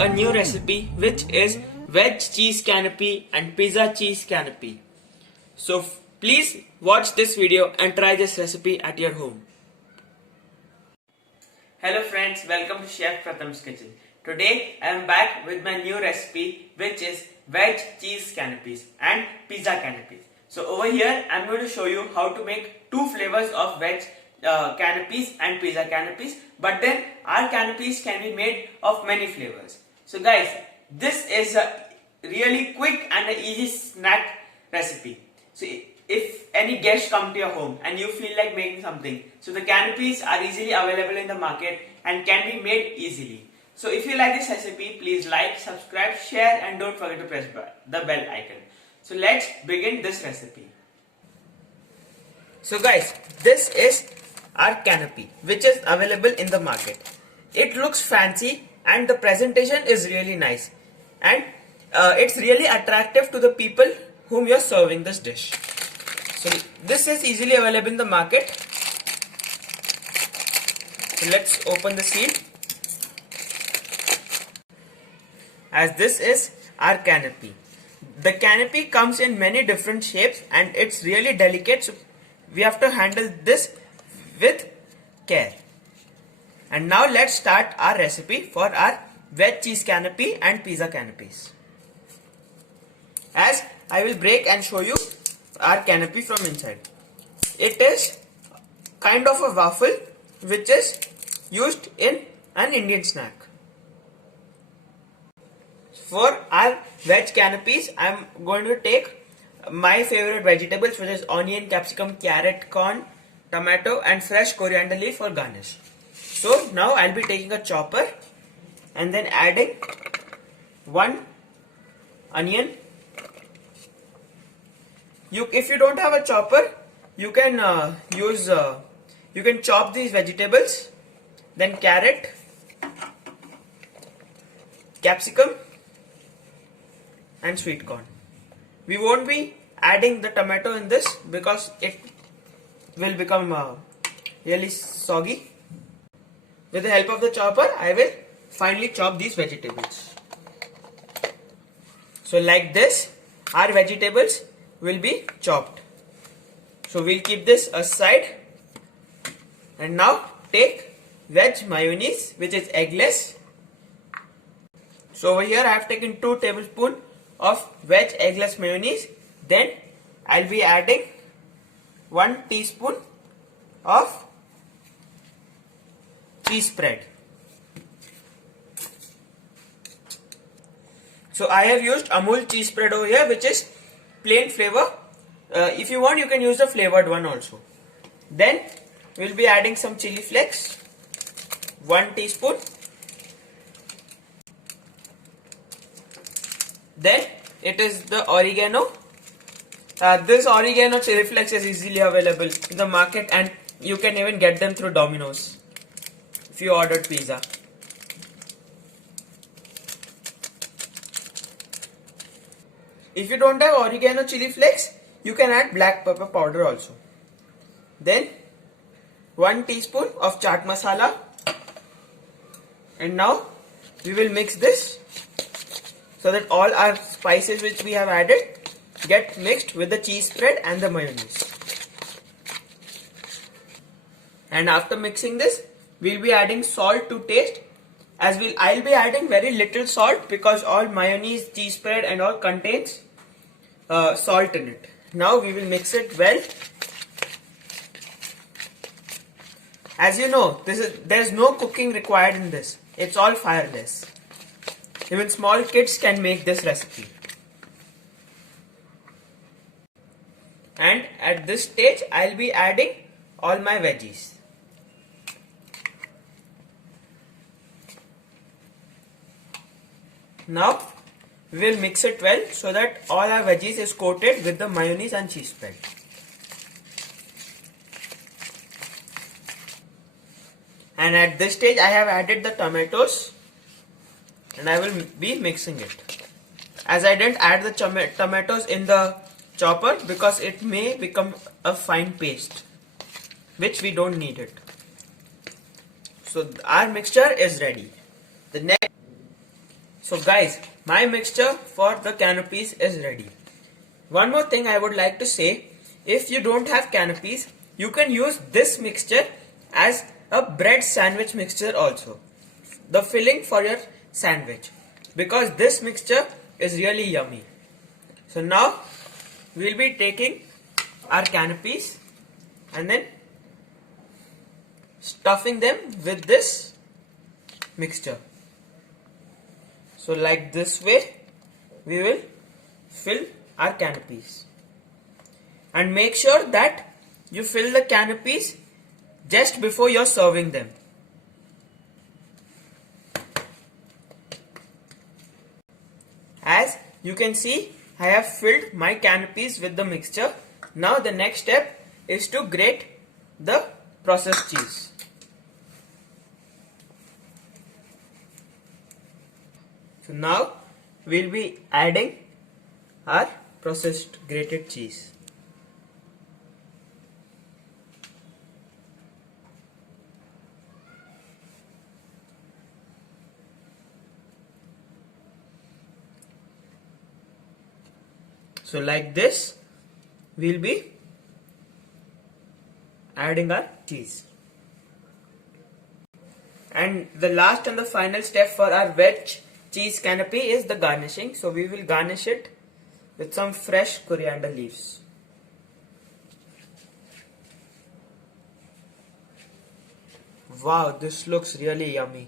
a new recipe which is veg cheese canopy and pizza cheese canopy. So please watch this video and try this recipe at your home. Hello friends, welcome to Chef Pratham's Kitchen. Today I am back with my new recipe which is veg cheese canopies and pizza canopies. So over here I am going to show you how to make two flavors of veg canopies and pizza canopies, but then our canopies can be made of many flavors. So guys, this is a really quick and an easy snack recipe. So if any guests come to your home and you feel like making something, so the canopies are easily available in the market and can be made easily. So if you like this recipe, please like, subscribe, share and don't forget to press the bell icon. So let's begin this recipe. So guys, this is our canopy which is available in the market. It looks fancy and the presentation is really nice, and it's really attractive to the people whom you are serving this dish. So this is easily available in the market. So let's open the seal. As this is our canopy. The canopy comes in many different shapes and it's really delicate, so we have to handle this with care. And now let's start our recipe for our veg cheese canopy and pizza canopies. As I will break and show you our canopy from inside. It is kind of a waffle which is used in an Indian snack. For our veg canopies, I am going to take my favorite vegetables, which is onion, capsicum, carrot, corn, tomato and fresh coriander leaf for garnish. So now I'll be taking a chopper and then adding one onion. If you don't have a chopper, you can you can chop these vegetables, then carrot, capsicum and sweet corn. We won't be adding the tomato in this because it will become really soggy. With the help of the chopper, I will finely chop these vegetables. So like this, our vegetables will be chopped. So we'll keep this aside. And now take veg mayonnaise, which is eggless. So over here I have taken 2 tablespoons of veg eggless mayonnaise. Then I'll be adding 1 teaspoon of cheese spread. So I have used Amul cheese spread over here, which is plain flavor. If you want, you can use the flavored one also. Then we'll be adding some chili flakes, 1 teaspoon. Then it is the oregano. This oregano chili flakes is easily available in the market and you can even get them through Domino's if you ordered pizza. If you don't have oregano chili flakes, you can add black pepper powder also. Then 1 teaspoon of chaat masala. And now we will mix this so that all our spices which we have added get mixed with the cheese spread and the mayonnaise. And after mixing this, we'll be adding salt to taste. I'll be adding very little salt because all mayonnaise, cheese spread and all contains salt in it. Now we will mix it well. As you know, there's no cooking required in this. It's all fireless. Even small kids can make this recipe. And at this stage, I'll be adding all my veggies. Now we will mix it well so that all our veggies is coated with the mayonnaise and cheese spread. And at this stage I have added the tomatoes and I will be mixing it. As I didn't add the tomatoes in the chopper because it may become a fine paste, which we don't need it. So our mixture is ready. The next So guys, my mixture for the canopies is ready. One more thing I would like to say, if you don't have canopies, you can use this mixture as a bread sandwich mixture also. The filling for your sandwich, because this mixture is really yummy. So now we'll be taking our canopies and then stuffing them with this mixture. So like this way we will fill our canopies, and make sure that you fill the canopies just before you're serving them. As you can see, I have filled my canopies with the mixture. Now the next step is to grate the processed cheese. So now we'll be adding our processed grated cheese. So like this, we'll be adding our cheese. And the last and the final step for our veg cheese canopy is the garnishing. So we will garnish it with some fresh coriander leaves. Wow, this looks really yummy.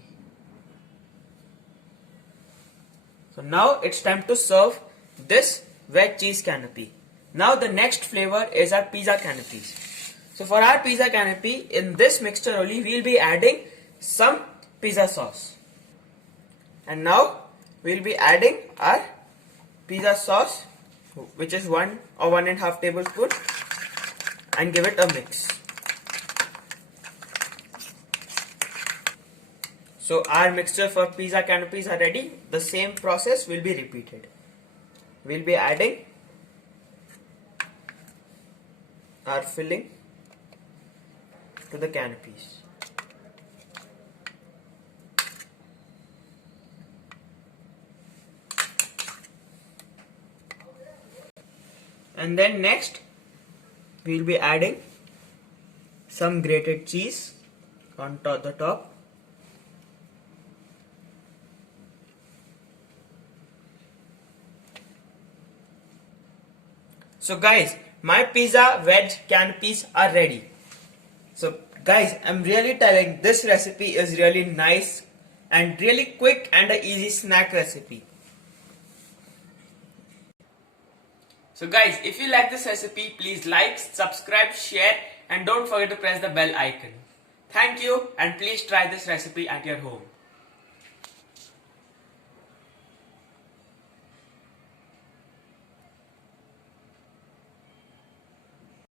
So now it's time to serve this veg cheese canopy. Now the next flavor is our pizza canopies. So for our pizza canopy, in this mixture only we'll be adding some pizza sauce. And now we'll be adding our pizza sauce, which is 1 or 1.5 tablespoon, and give it a mix. So our mixture for pizza canopies are ready. The same process will be repeated. We'll be adding our filling to the canopies. And then next we'll be adding some grated cheese on the top. So guys, my pizza veg canopies are ready. So guys, I'm really telling, this recipe is really nice and really quick and an easy snack recipe. So guys, if you like this recipe, please like, subscribe, share, and don't forget to press the bell icon. Thank you, and please try this recipe at your home.